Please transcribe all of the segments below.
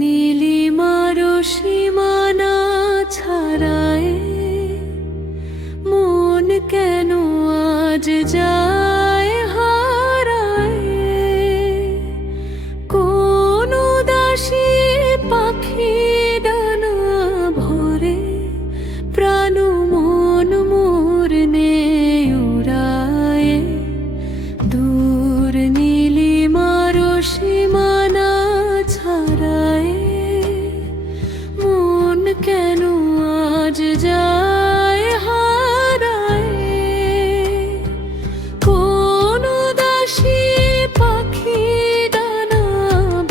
নীলিমার সীমানা ছাড়ায় মন কেন আজ যায় হারায়? কোন উদাসী পাখি ডানা ভরে প্রাণ মন মোর নে উড়ায়। দূর নীলিমার সীমানা ছাড়ায় মন কেন আজ যায় হারায়? কোন উদাসী পাখি ডানা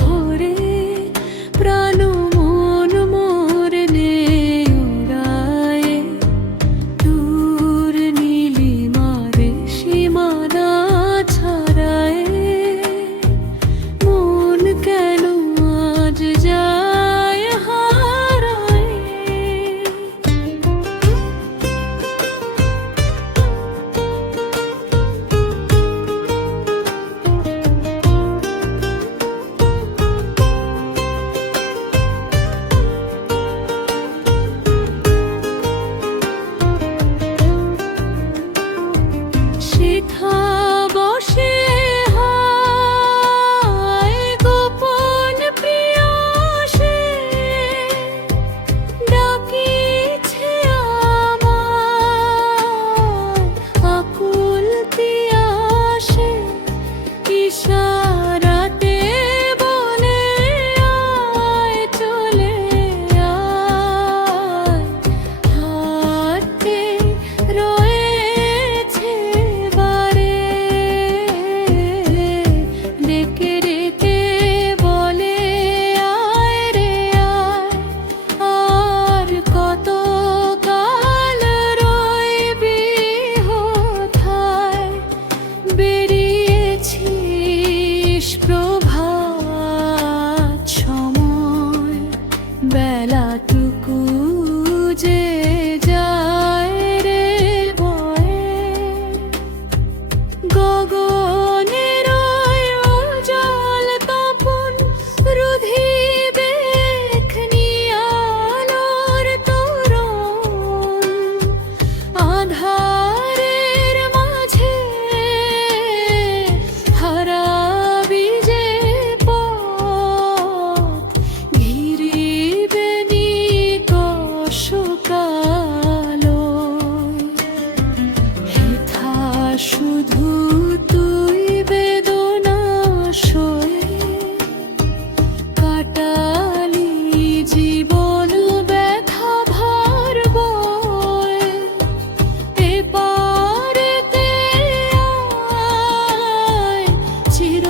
ভরে প্রাণ মন মোর নে উড়ায়। দূর নীলিমার সীমানা ছাড়ায় মন কেন আজ যায় হারায়? শিখা বসে হায় গোপন প্রিয়াসে ডাকিছে আমায় আকুল তিয়াসে। ইশারাতে বলে আয় চলে আয়। হাতে রয়েছে বারে ডেকে ডেকে বলে আয় রে আয়। আর কত কাল রইবি হোথায়? বেরিয়েছিস প্রভাত সময় বেলাটুকু যে যায় রে বয়ে। গগনের জল তপন রুধিবে এখনি আলোর তোরণ। আঁধারের মাঝে হারাবি যে পথ ঘিরিবে নিকষ কালোয়। হেথা শুধু তুই বেদনা সয়ে কাটালি জীবন ব্যথা ভার বয়ে। এপারেতে আয় চির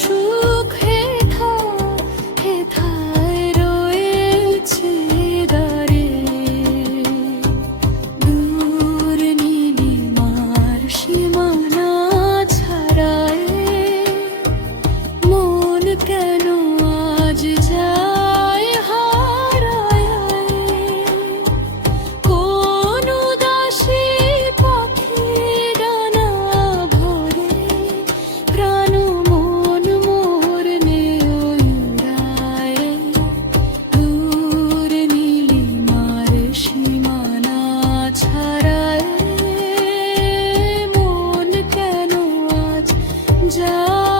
সুখ হেথা হেথায় রয়েছে দ্বারে। দূর নীলিমার সীমানা ছাড়ায় মন কেন আজ যায় হারায়? কোন উদাসী পাখি ডানা ভরে প্রাণ মন মোর নে উড়ায়। দূর নীলিমার সীমানা ছাড়ায় মন কেন আজ যায়